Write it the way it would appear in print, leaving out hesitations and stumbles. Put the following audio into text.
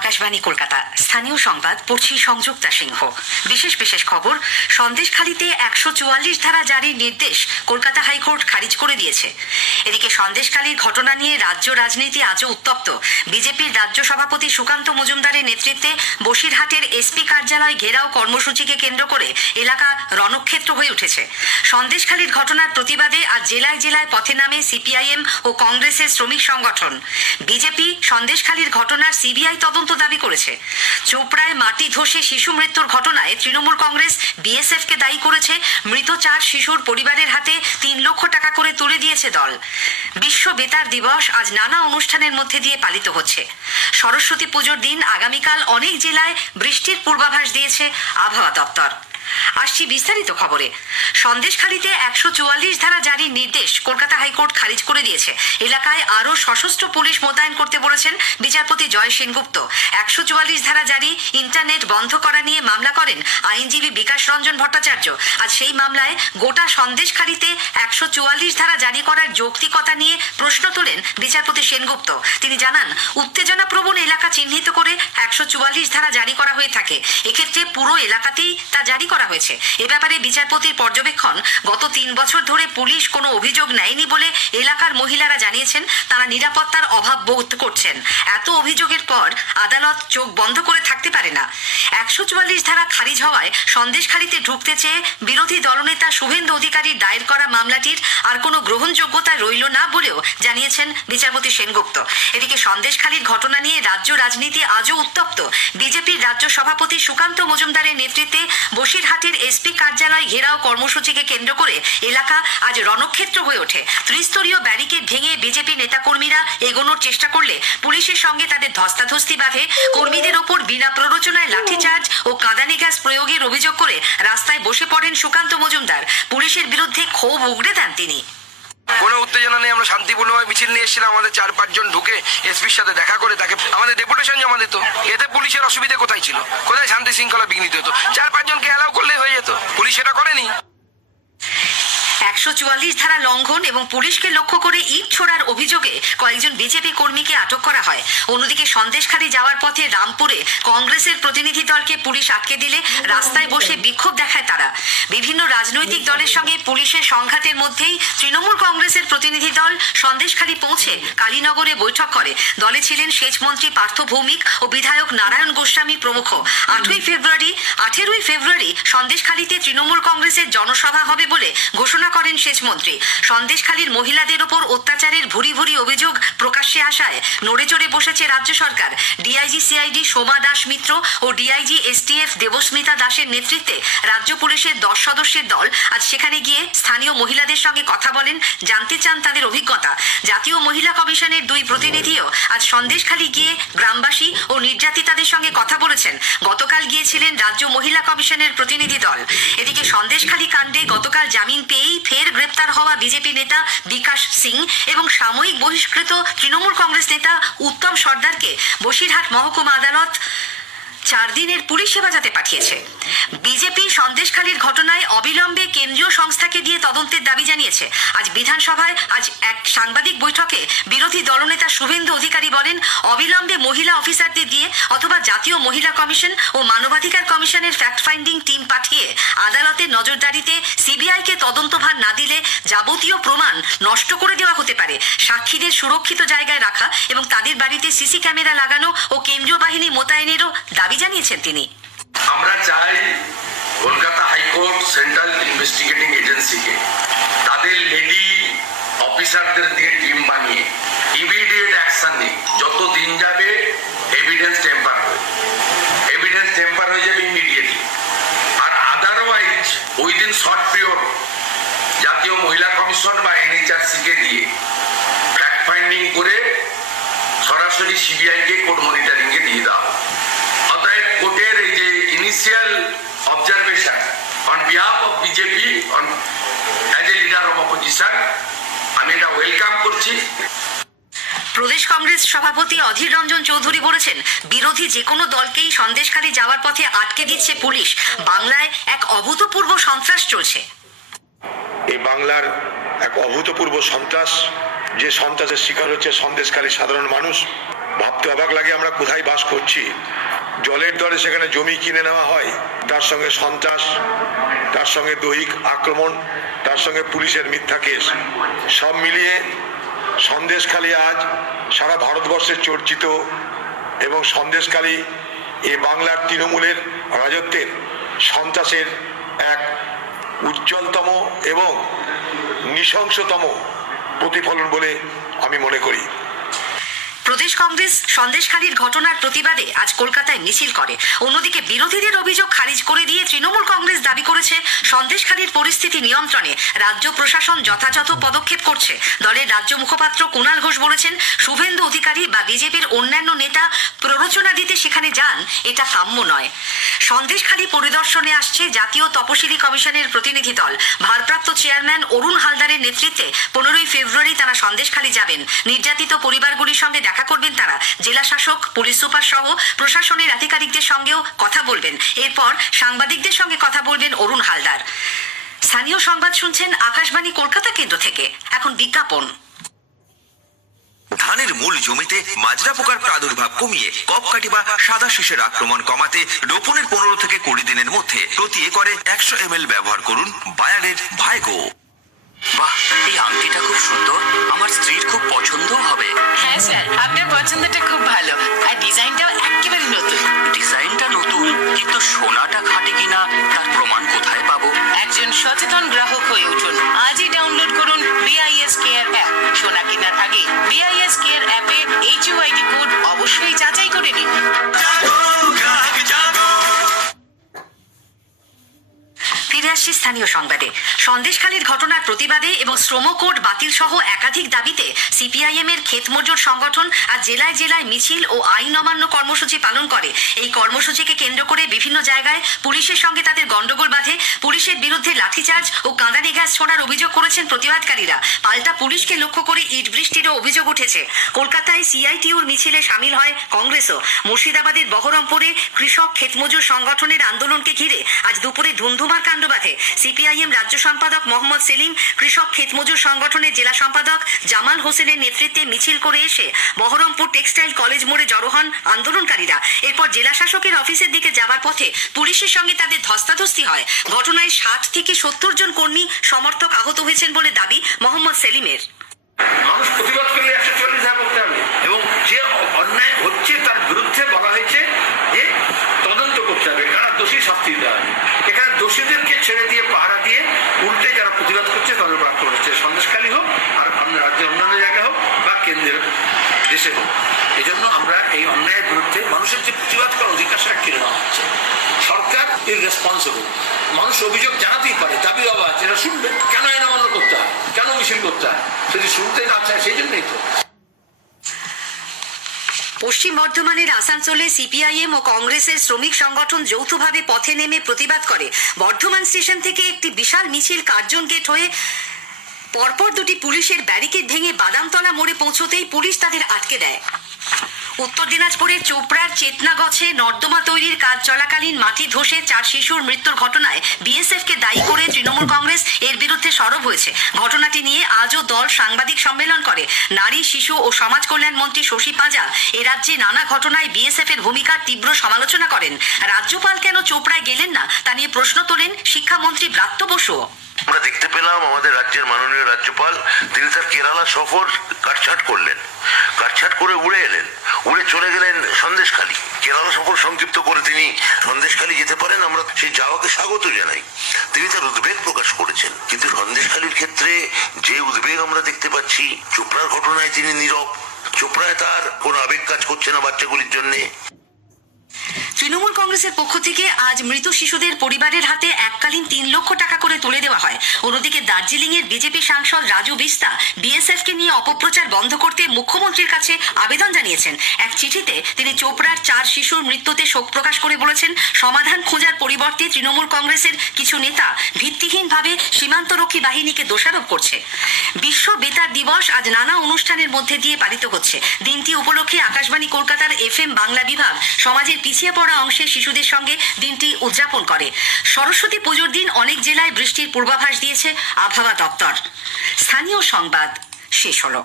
আকাশবাণী কলকাতা, স্থানীয় সংবাদ পড়ছি সংযুক্তা সিংহ। বিশেষ খবর, সন্দেশখালীতে ১৪৪ ধারা জারির নির্দেশ কলকাতা হাইকোর্ট খারিজ করে দিয়েছে। এদিকে সন্দেশখালীর ঘটনা নিয়ে রাজ্য রাজনীতি আজও উত্তপ্ত। বিজেপির রাজ্য সভাপতি সুকান্ত মজুমদারের নেতৃত্বে বসিরহাটের এসপি কার্যালয় ঘেরাও কর্মসূচিকে কেন্দ্র করে এলাকা রণক্ষেত্র হয়ে উঠেছে। সন্দেশখালীর ঘটনার প্রতিবাদে আজ জেলায় জেলায় পথে নামে সিপিআইএম ও কংগ্রেসের শ্রমিক সংগঠন। বিজেপি সন্দেশখালীর ঘটনার সিবিআই তদন্ত দাবি করেছে। চোপড়ায় মাটি ধসে শিশু মৃত্যুর ঘটনায় তৃণমূল কংগ্রেস বিএসএফকে দায়ী করেছে। মৃত 4 শিশুর পরিবারের হাতে 3 লক্ষ টাকা করে তুলে দিয়েছে দল। বিশ্ব বেতার দিবস আজ নানা অনুষ্ঠানের মধ্যে দিয়ে পালিত হচ্ছে। সরস্বতী পুজোর দিন আগামীকাল অনেক জেলায় বৃষ্টির পূর্বাভাস দিয়েছে আবহাওয়া দপ্তর। আসছি বিস্তারিত খবরে। সন্দেশখালীতে ১৪৪ ধারা জারির নির্দেশ কলকাতা হাইকোর্ট খারিজ করে দিয়েছে। এলাকায় আরও সশস্ত্র পুলিশ মোতায়েন করতে বলেছেন বিচারপতি জয় সেনগুপ্ত। ১৪৪ ধারা জারি, ইন্টারনেট বন্ধ করা নিয়ে মামলা করেন আইনজীবী বিকাশ রঞ্জন ভট্টাচার্য। আজ সেই মামলায় গোটা সন্দেশখালীতে ১৪৪ ধারা জারি করার যৌক্তিকতা নিয়ে প্রশ্ন তোলেন বিচারপতি সেনগুপ্ত। তিনি জানান, উত্তেজনাপ্রবণ এলাকা চিহ্নিত করে ১৪৪ ধারা জারি করা হয়ে থাকে। এক্ষেত্রে পুরো এলাকাতেই তা জারি করা হয়েছে। এ ব্যাপারে বিচারপতির পর্যবেক্ষণ, গত 3 বছর ধরে পুলিশ কোনো অভিযোগ নেয়নি বলে এলাকার মহিলারা জানিয়েছেন তারা নিরাপত্তার অভাব বোধ করছেন। এত অভিযোগের পর আদালত চোখ বন্ধ করে থাকতে পারে না। ১৪৪ ধারা খারিজ হওয়ায় সন্দেশখালীতে ঢুকতে চেয়ে বিরোধী দলনেতা শুভেন্দু অধিকারীর দায়ের করা মামলাটির আর কোনো গ্রহণযোগ্যতা রইল না বলেও জানিয়েছেন বিচারপতি সেনগুপ্ত। এদিকে সন্দেশখালীর ঘটনা নিয়ে রাজ্য রাজনীতি আজও উত্তপ্ত। বিজেপির রাজ্য সভাপতি সুকান্ত মজুমদারের নেতৃত্বে বসিরহাটের এসপি কার্যালয় ঘেরাও কর্মসূচিকে কেন্দ্র করে এলাকা আজ রণক্ষেত্র হয়ে ওঠে। ত্রিস্তরীয় ব্যারিকেড ভেঙে বিজেপি নেতাকর্মীরা এগোনোর চেষ্টা করলে পুলিশের সঙ্গে তাদের ধস্তাধস্তি বাঁধে। কর্মীদের ওপর বিনা প্ররোচনায় লাঠিচার্জ ও কাঁদানি গ্যাস প্রয়োগের অভিযোগ করে রাস্তায় বসে পড়েন সুকান্ত মজুমদার। পুলিশের বিরুদ্ধে ক্ষোভ উগড়ে দেন তিনি। কোনো উত্তেজনা নেই, আমরা শান্তিপূর্ণভাবে মিছিল নিয়ে এসেছিলাম। আমাদের 4-5 জন ঢুকে এসপির সাথে দেখা করে তাকে আমাদের ডেপুটেশন জমা দিত। এতে পুলিশের অসুবিধা কোথায় ছিল? কোথায় শান্তি শৃঙ্খলা বিঘ্নিত হতো? 4-5 জনকে অ্যালাউ করলে হয়ে যেত। পুলিশ এটা করেনি। ১৪৪ ধারা লঙ্ঘন এবং পুলিশকে লক্ষ্য করে ইট ছোড়ার অভিযোগে কয়েকজন বিজেপি কর্মীকে আটক করা হয়। অন্যদিকে সন্দেশখালী যাওয়ার পথে রামপুরে কংগ্রেসের প্রতিনিধি দলকে পুলিশ আটকে দিলে রাস্তায় বসে বিক্ষোভ দেখায় তারা। বিভিন্ন রাজনৈতিক দলের সঙ্গে পুলিশের সংঘাতের মধ্যেই তৃণমূল কংগ্রেসের প্রতিনিধি দল সন্দেশখালী পৌঁছে কালীনগরে বৈঠক করে। দলে ছিলেন সেচমন্ত্রী পার্থ ভৌমিক ও বিধায়ক নারায়ণ গোস্বামী প্রমুখ। 18ই ফেব্রুয়ারি সন্দেশখালীতে তৃণমূল কংগ্রেসের জনসভা হবে বলে ঘোষণা করেন সেচমন্ত্রী। সন্দেশখালীর মহিলাদের ওপর অত্যাচারের ভুরি ভুরি অভিযোগ প্রকাশ্যে আসায় নড়ে চড়ে বসেছে রাজ্য সরকার। ডিআইজি সিআইডি সোমা দাস মিত্র ও ডিআইজি এসটিএফ দেবস্মিতা দাসের নেতৃত্বে রাজ্য পুলিশের 10 সদস্যের দল আজ সেখানে গিয়ে স্থানীয় মহিলাদের সঙ্গে কথা বলেন, জানতে চান তাদের অভিজ্ঞতা। জাতীয় মহিলা কমিশনের 2 প্রতিনিধিও আজ সন্দেশখালী গিয়ে গ্রামবাসী ও নির্যাতিতাদের সঙ্গে কথা বলেছেন। গতকাল গিয়েছিলেন রাজ্য মহিলা কমিশনের প্রতিনিধি দল। এদিকে সন্দেশখালী কাণ্ডে গতকাল জামিন পেয়েই ফের গ্রেপ্তার হওয়া বিজেপি নেতা বিকাশ সিং এবং সাময়িক বহিষ্কৃত তৃণমূল কংগ্রেস নেতা উত্তম সর্দারকে বসিরহাট মহকুমা আদালত 4 দিনের পুলিশ হেফাজতে পাঠিয়েছে। বিজেপি সন্দেশখালীর ঘটনায় অবিলম্বে কেন্দ্রীয় সংস্থাকে দিয়ে তদন্তের দাবি জানিয়েছে। আজ বিধানসভায় এক সাংবাদিক বৈঠকে বিরোধী দলনেতা শুভেন্দু অধিকারী বলেন, অবিলম্বে মহিলা অফিসারদের দিয়ে অথবা জাতীয় মহিলা কমিশন ও মানবাধিকার কমিশনের ফ্যাক্ট ফাইন্ডিং টিম পাঠিয়ে আদালতের নজরদারিতে সিবিআইকে তদন্তভার না দিলে যাবতীয় প্রমাণ নষ্ট করে দেওয়া হতে পারে। সাক্ষীদের সুরক্ষিত জায়গায় রাখা এবং তাদের বাড়িতে সিসি ক্যামেরা লাগানো ও কেন্দ্রীয় বাহিনী মোতায়েনেরও দাবি জানিয়েছেন তিনি। আমরা চাই কলকাতা হাইকোর্ট সেন্ট্রাল ইনভেস্টিগেটিং এজেন্সিকে তাদের লেডি অফিসারদের দিয়ে টিম বানিয়ে ইমিডিয়েট অ্যাকশন নিক। যত দিন যাবে এভিডেন্স টেম্পার হয়ে যাবে ইমিডিয়েটলি। আর আদারওয়াইজ উইদিন শর্ট পিরিয়ড জাতীয় মহিলা কমিশন বা এনএইচআরসিকে দিয়ে ফ্যাক্ট ফাইন্ডিং করে সরাসরি সিবিআইকে কোর্ট মনিটরিংয়ে দিয়ে দেওয়া। অতএব কোর্টের এই যে initial observation on behalf of BJP as a leader of opposition, আমি এটা ওয়েলকাম করছি। প্রদেশ কংগ্রেস সভাপতি অধীর রঞ্জন চৌধুরী বলেছেন, বিরোধী যে কোনো দলকেই সন্দেশখালী যাওয়ার পথে আটকে দিচ্ছে পুলিশ। বাংলায় এক অভূতপূর্ব সন্ত্রাস চলছে। এই বাংলার এক অভূতপূর্ব সন্ত্রাস, যে সন্ত্রাসের শিকার হচ্ছে সন্দেশখালী সাধারণ মানুষ। ভাবতে অবাক লাগে আমরা কোথায় বাস করছি। জলের দরে সেখানে জমি কিনে নেওয়া হয়, তার সঙ্গে সন্ত্রাস, তার সঙ্গে দৈহিক আক্রমণ, তার সঙ্গে পুলিশের মিথ্যা কেস, সব মিলিয়ে সন্দেশখালী আজ সারা ভারতবর্ষে চর্চিত এবং সন্দেশখালী এ বাংলার তৃণমূলের রাজত্বের সন্ত্রাসের এক উজ্জ্বলতম এবং নৃশংসতম প্রতিফলন বলে আমি মনে করি। প্রদেশ কংগ্রেস সন্দেশখালীর ঘটনার প্রতিবাদে আজ কলকাতায় মিছিল করে। অন্যদিকে বিরোধীদের অভিযোগ খারিজ করে দিয়ে তৃণমূল কংগ্রেস দাবি করেছে সন্দেশখালীর পরিস্থিতি নিয়ন্ত্রণে রাজ্য প্রশাসন যথাযথ পদক্ষেপ করছে। দলের রাজ্য মুখপাত্র কুণাল ঘোষ বলেছেন, শুভেন্দু অধিকারী বা বিজেপির অন্যান্য নেতা প্ররোচনা দিতে সেখানে যান, এটা কাম্য নয়। সন্দেশখালী পরিদর্শনে আসছে জাতীয় তপশিলি কমিশনের প্রতিনিধি দল। ভারপ্রাপ্ত চেয়ারম্যান অরুণ হালদারের নেতৃত্বে 15 ফেব্রুয়ারি তারা সন্দেশখালী যাবেন। নির্যাতিত পরিবারগুলির সঙ্গে দেখা করবেন তারা। জেলা শাসক, পুলিশ সুপার সহ প্রশাসনের আধিকারিকদের সঙ্গেও কথা বলবেন। এরপর সাংবাদিকদের সঙ্গে কথা বলবেন অরুণ হালদার। স্থানীয় সংবাদ শুনছেন আকাশবাণী কলকাতা কেন্দ্র থেকে। এখন বিজ্ঞাপন। ধানের মূল জমিতে মাজরা পোকার প্রাদুর্ভাব কমিয়ে কপকাঠি বা সাদা শীষের আক্রমণ কমাতে রোপণের 15 থেকে 20 দিনের মধ্যে প্রতি একরে 100 ml ব্যবহার করুন বায়ারের ভাইগো। বাহ, এই আংটিটা খুব সুন্দর, আমার স্ত্রীর খুব পছন্দও হবে। হ্যাঁ স্যার, আপনার পছন্দটা খুব ভালো আর ডিজাইনটাও একেবারে নতুন। ডিজাইনটা নতুন, কিন্তু সোনাটা খাঁটি কিনা তার প্রমাণ কোথায় পাবো? একজন সচেতন গ্রাহক হয়ে উঠুন। আজই ডাউনলোড করুন BIS কেয়ার অ্যাপ। সোনা কেনার আগে BIS কেয়ার অ্যাপে HUID কোড অবশ্যই যাচাই করে নিন। ফিরে আসছি স্থানীয় সংবাদে। সন্দেশখালীর ঘটনার প্রতিবাদে এবং শ্রম কোড বাতিল সহ একাধিক দাবিতে সিপিআইএম এর ক্ষেত মজুর সংগঠন আজ জেলায় জেলায় মিছিল ও আইন অমান্য কর্মসূচি পালন করে। এই কর্মসূচিকে কেন্দ্র করে বিভিন্ন জায়গায় পুলিশের সঙ্গে তাদের গন্ডগোল বাধে। পুলিশের বিরুদ্ধে লাঠিচার্জ ও কাঁদানে গ্যাস ছোড়ার অভিযোগ করেছেন প্রতিবাদকারীরা। পাল্টা পুলিশকে লক্ষ্য করে ইট বৃষ্টিরও অভিযোগ উঠেছে। কলকাতায় সিআইটিউর মিছিলে সামিল হয় কংগ্রেসও। মুর্শিদাবাদের বহরমপুরে কৃষক ক্ষেতমজুর সংগঠনের আন্দোলনকে ঘিরে আজ দুপুরে ধুন্ধুমার কাণ্ড বাধে। সিপিআইএম রাজ্য সম্পাদক মোহাম্মদ সেলিম, কৃষক ক্ষেতমজুর সংগঠনের জেলা সম্পাদক জামাল হোসেনের নেতৃত্বে মিছিল করে এসে বহরমপুর টেক্সটাইল কলেজ মোড়ে জড়ো হন আন্দোলনকারীরা। এরপর জেলা শাসকের অফিসের দিকে যাওয়ার পথে পুলিশের সঙ্গে তাদের ধস্তাধস্তি হয়। ঘটনায় 60 থেকে 70 জন কর্মী সমর্থক আহত হয়েছেন বলে দাবি মোহাম্মদ সেলিমের। মানুষ প্রতিবাদ করলে 140 ধারা করতে হবে এবং যে অন্যায় হচ্ছে তার বিরুদ্ধে বলা হয়েছে যে তদন্ত করতে হবে, কারা দোষী শাস্তি দেওয়া হবে। এখানে দোষীদেরকে ছেড়ে দিয়ে পাহারা দিয়ে উল্টে যারা প্রতিবাদ করছে তাদের উপর আক্রমণ হচ্ছে, সন্দেশখালী হোক আর রাজ্যের অন্যান্য জায়গায় হোক বা কেন্দ্রের দেশে হোক। এই জন্য আমরা এই অন্যায়ের বিরুদ্ধে মানুষের যে প্রতিবাদ করার অধিকার সেটা কেড়ে নেওয়া হচ্ছে। সরকার ইররেসপন্সিবল, মানুষ অভিযোগ জানাতেই পারে, দাবি দাওয়া আছে, এটা শুনবে। কেন আইন অমান্য করতে হয়, কেন মিছিল করতে হয়, যদি শুনতে না চায় সেই জন্যই তো। পশ্চিম বর্ধমানের আসানসোলে সিপিআইএম ও কংগ্রেসের শ্রমিক সংগঠন যৌথভাবে পথে নেমে প্রতিবাদ করে। বর্ধমান স্টেশন থেকে একটি বিশাল মিছিল কার্জন গেট হয়ে পরপর দুটি পুলিশের ব্যারিকেড ভেঙে বাদামতলা মোড়ে পৌঁছতেই পুলিশ তাদের আটকে দেয়। উত্তর দিনাজপুরের চোপড়ার চেতনাগছে নর্দমা তৈরির কাজ চলাকালীন মাটি ধসে 4 শিশুর মৃত্যুর ঘটনায় বিএসএফকে দায়ী করে তৃণমূল কংগ্রেস এর বিরুদ্ধে সরব হয়েছে। ঘটনাটি নিয়ে আজও দল সাংবাদিক সম্মেলন করে। নারী, শিশু ও সমাজ কল্যাণ মন্ত্রী শশী পাঁজা এ রাজ্যে নানা ঘটনায় বিএসএফ এর ভূমিকার তীব্র সমালোচনা করেন। রাজ্যপাল কেন চোপড়ায় গেলেন না তা নিয়ে প্রশ্ন তোলেন শিক্ষামন্ত্রী ব্রাত্য বসুও। আমরা দেখতে পেলাম আমাদের রাজ্যের মাননীয় রাজ্যপাল তিনি তার কেরালা সফর কাটছাট করলেন, কাটছাট করে উড়ে এলেন, উড়ে চলে গেলেন সন্দেশখালী। কেরালা সফর সংক্ষিপ্ত করে তিনি সন্দেশখালী যেতে পারেন, আমরা সেই যাওয়াকে স্বাগত জানাই। তিনি তার উদ্বেগ প্রকাশ করেছেন, কিন্তু সন্দেশখালীর ক্ষেত্রে যে উদ্বেগ আমরা দেখতে পাচ্ছি, চোপড়ার ঘটনায় তিনি নীরব। চোপড়ায় তার কোনো আবেগ কাজ করছে না বাচ্চাগুলির জন্যে। তৃণমূল কংগ্রেসের পক্ষ থেকে আজ মৃত শিশুদের পরিবারের হাতে এককালীন 3 লক্ষ টাকা করে তুলে দেওয়া হয়। অন্যদিকে দার্জিলিং এর বিজেপি সাংসদ রাজু বিস্তা বিএসএফ কে নিয়ে অপপ্রচার বন্ধ করতে মুখ্যমন্ত্রীর কাছে আবেদন জানিয়েছেন। এক চিঠিতে তিনি চোপড়ার 4 শিশুর মৃত্যুতে শোক প্রকাশ করে বলেছেন, সমাধান খোঁজার পরিবর্তে তৃণমূল কংগ্রেসের কিছু নেতা ভিত্তিহীনভাবে সীমান্তরক্ষী বাহিনীকে দোষারোপ করছে। বিশ্ব বেতার দিবস আজ নানা অনুষ্ঠানের মধ্যে দিয়ে পালিত হচ্ছে। দিনটি উপলক্ষে আকাশবাণী কলকাতার FM বাংলা বিভাগ সমাজের পিছিয়ে পড়া অংশের শিশুদের সঙ্গে দিনটি উদযাপন করে। সরস্বতী পুজোর দিন অনেক জেলায় বৃষ্টির পূর্বাভাস দিয়েছে আবহাওয়া দপ্তর। স্থানীয় সংবাদ শেষ হলো।